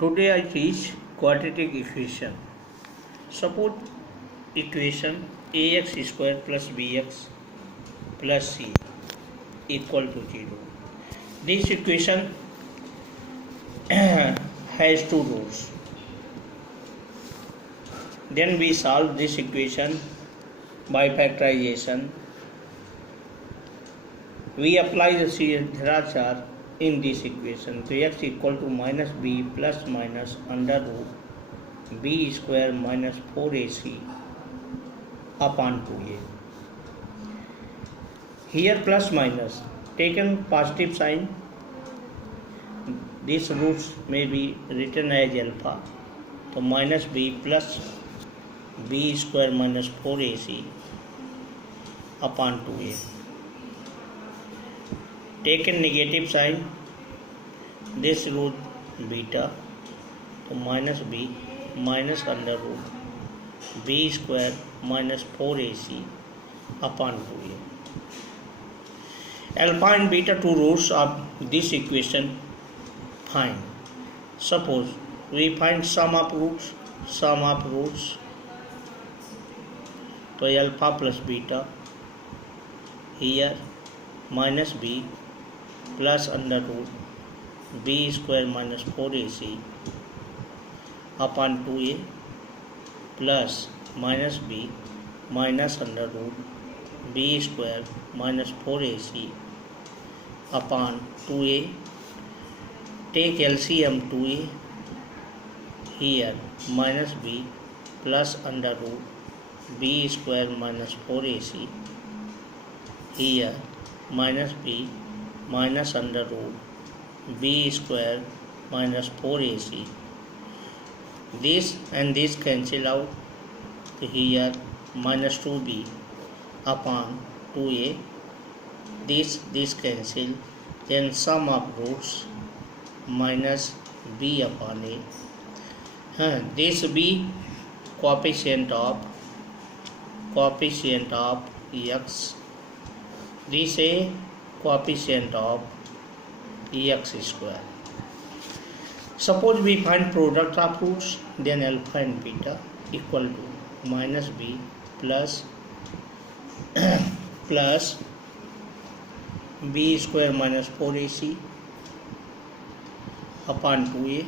Today I teach quadratic equation. Suppose equation ax square plus bx plus c equal to 0. This equation has two roots. Then we solve this equation by factorization. We apply the Dheerachar in this equation. So x equal to minus b plus minus under root b square minus 4ac upon 2a. Here plus minus taken positive sign. These roots may be written as alpha. So minus b plus b square minus 4ac upon 2a. Taken negative sign, this root beta, so minus b minus under root b square minus 4ac upon 2a. Alpha and beta two roots of this equation find. Suppose we find sum of roots. So alpha plus beta here minus b plus under root b square minus 4ac upon 2a plus minus b minus under root b square minus 4ac upon 2a. Take LCM 2a here minus b plus under root b square minus 4ac here minus b minus under root b square minus 4ac. This and this cancel out. Here minus 2b upon 2a. This cancel. Then sum of roots minus b upon a. This b coefficient of x. This a coefficient of x square. Suppose we find product of roots, then alpha and beta equal to minus b plus plus b square minus 4ac upon 2a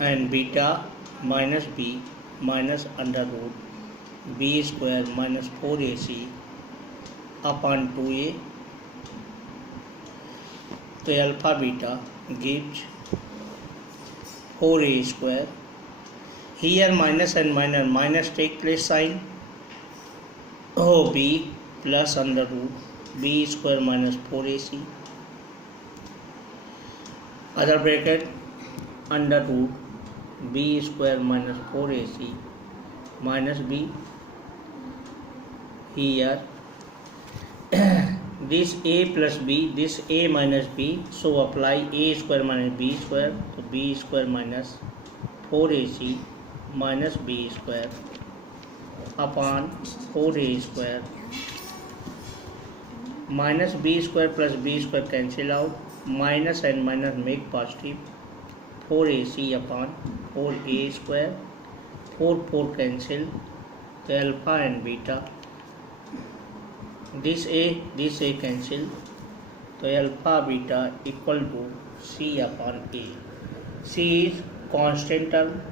and beta minus b minus under root b square minus 4ac upon 2a. So alpha beta gives 4a square. Here minus and minus take place sign. B plus under root b square minus 4ac other bracket under root b square minus 4ac minus b. Here this a plus b, this a minus b, so apply a square minus b square, so b square minus 4ac minus b square upon 4a square. Minus b square plus b square cancel out. Minus and minus make positive. 4ac upon 4a square. 4 cancel. So alpha and beta. This a cancel. So alpha beta equal to c upon a. C is constant term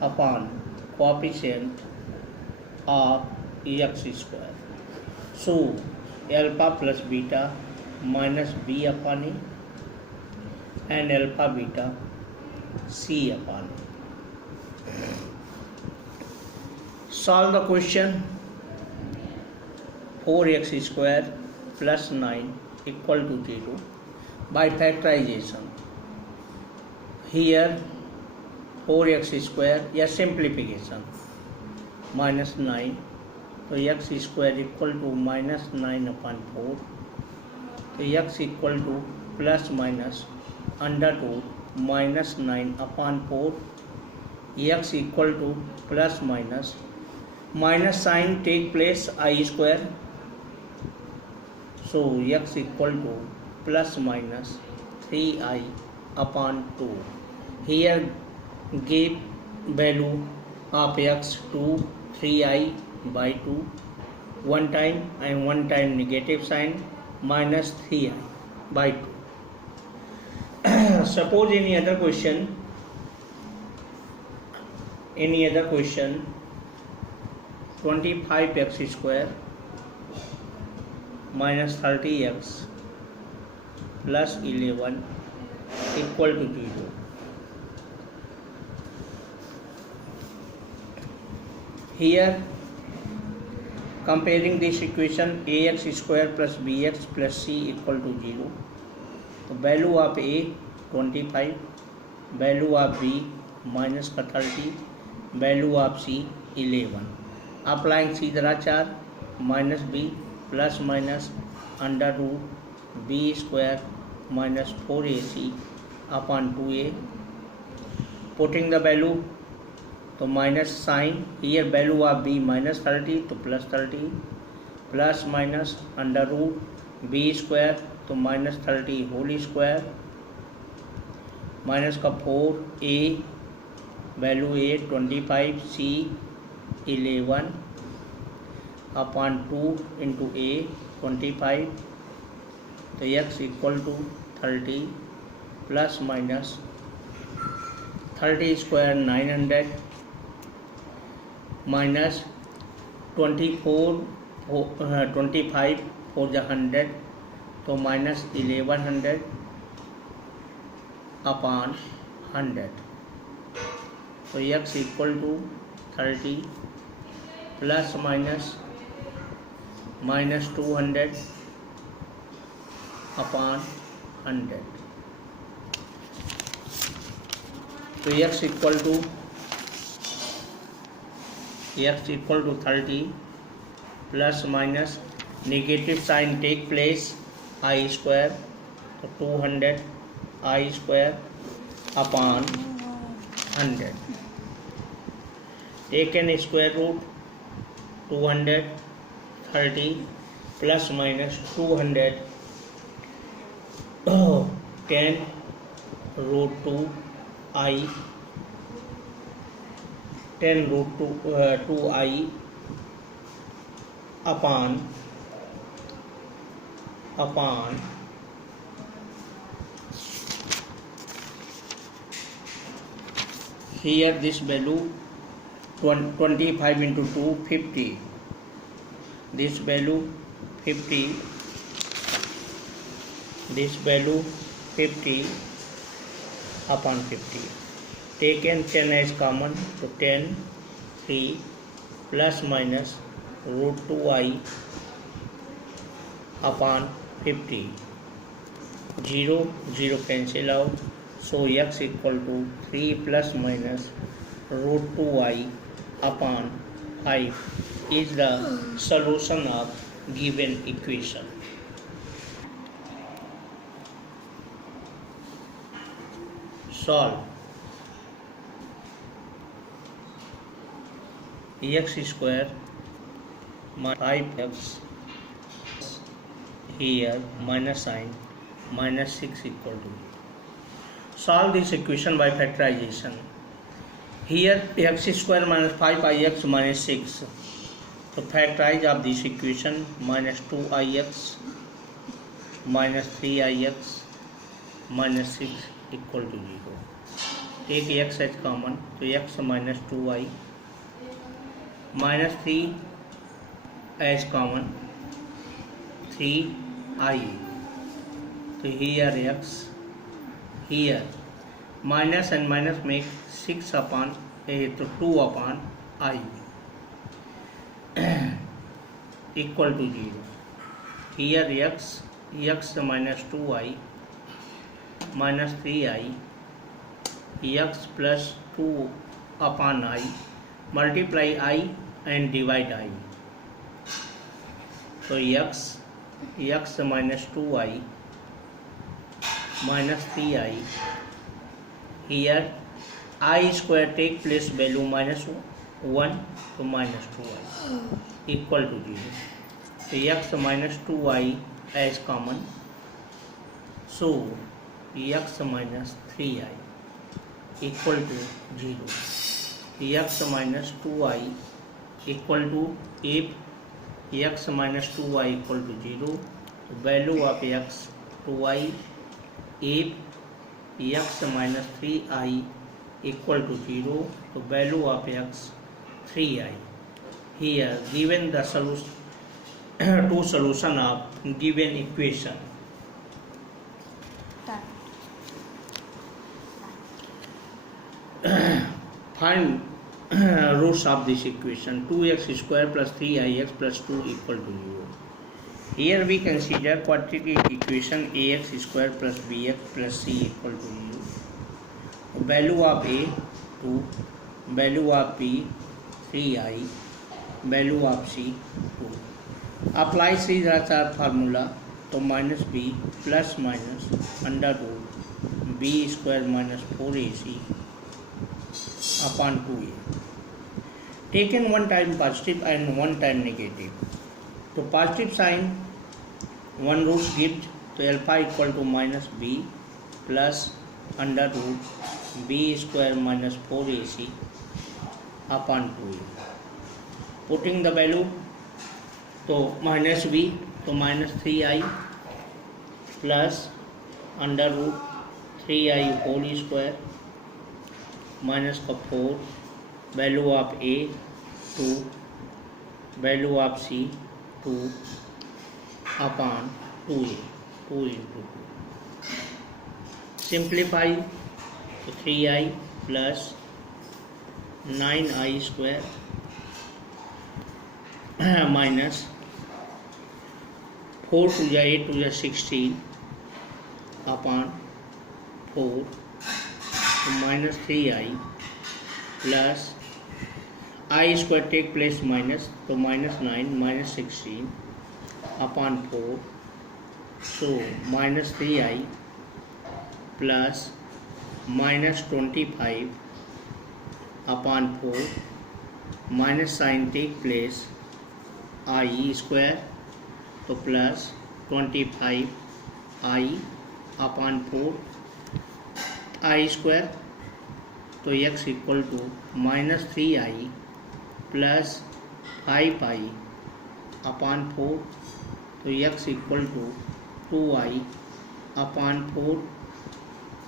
upon coefficient of x square. So alpha plus beta minus b upon a and alpha beta c upon a. Solve the question. 4x square plus 9 equal to 0 by factorization. Here 4x square, simplification, minus 9. So x square equal to minus 9 upon 4. So x equal to plus minus under root minus 9 upon 4. X equal to plus minus sign take place I square. So x equal to plus minus 3i upon 2. Here give value of x to 3i by 2 one time and one time negative sign minus 3i by 2. Suppose any other question 25x square minus 30x plus 11 equal to 0. Here comparing this equation ax square plus bx plus c equal to 0. तो value of a 25, value of b minus का 30, value of c 11. Applying सीधा 4 minus b plus minus under root b square minus 4ac upon 2a. Putting the value तो minus sign here value of b minus 30 तो plus 30 plus minus under root b square तो minus 30 whole square minus का 4a value a 25 c 11 upon 2 into a 25 तो x equal to 30 plus minus 30 square 900 minus 25 four जा 100 तो minus 1100 upon 100 तो x equal to 30 plus minus 200 upon 100 तो x equal to 30 plus minus negative sign take place i square तो 200 i square upon 100 taken square root 230 plus minus 200 10 root 2 i 10 root 2 i upon here this value 25 into 2 50 this value 50 upon 50 taken 10 as common to 10 3 plus minus root 2i upon 50 0 cancel out so x equal to 3 plus minus root 2i upon 5 is the solution of given equation. Solve x square minus 5x here minus sign minus 6 equal to 0. Solve this equation by factorization. Here x square minus 5ix minus 6. So factorize of this equation minus 2ix minus 3ix minus 6 equal to 0. Take x as common, so x minus 2i minus 3 as common 3i. So here x here minus and minus make 6 upon तो 2 upon I equal to 0. Here x minus 2i minus 3i x plus 2 upon I multiply I and divide I. So x minus 2i minus 3i here I square take place value minus 1 to minus 2i equal to 0. So x minus 2i as common So x minus 3i equal to 0. X minus 2i equal to, if x minus 2i equal to 0, value of x 2i. If x minus 3i equal to 0, the value of x 3i. Here given the solution two solution of given equation. Find roots of this equation. 2x square plus 3ix plus 2 equal to 0. Here we consider quadratic equation ax square plus bx plus c equal to 0. Value of a 2, value of b 3i, value of c 2. Apply Sridharacharya formula to minus b plus minus under root b square minus 4ac upon 2a. Taken one time positive and one time negative. To positive sign, one root gives to alpha equal to minus b plus under root b square minus 4ac upon 2a. Putting the value to minus b to minus 3i plus under root 3i whole square minus 4, value of a 2, value of c 2 upon 2a, 2 into 2. Simplify to 3i plus 9i square minus 4 to the 8 to the 16 upon 4 to minus 3i plus I square take place minus, to minus 9 minus 16 upon 4. So minus 3i plus minus 25 upon 4 minus sign take place I square to plus 25 I upon 4 I square to x equal to minus 3i plus 5i upon 4 to x equal to 2i upon 4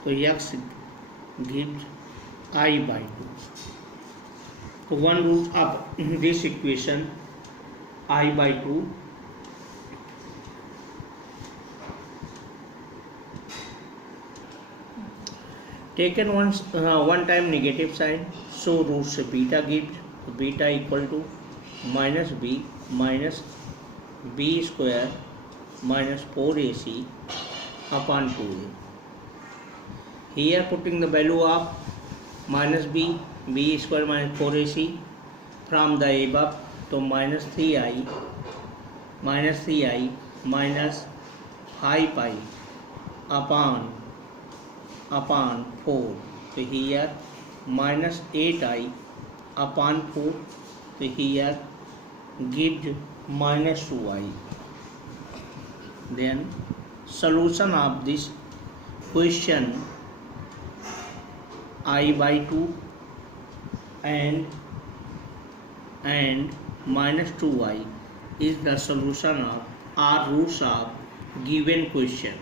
to x gives I by 2. So one root of this equation I by 2 taken one time negative sign, so roots beta gives beta equal to minus b square minus 4ac upon 2a. Here putting the value of minus b square minus 4ac from the above to minus 3i minus 5pi upon 4. So here minus 8i upon 4. So here gives minus 2i. Then solution of this question I by 2 and minus 2i is the solution of or roots of given question.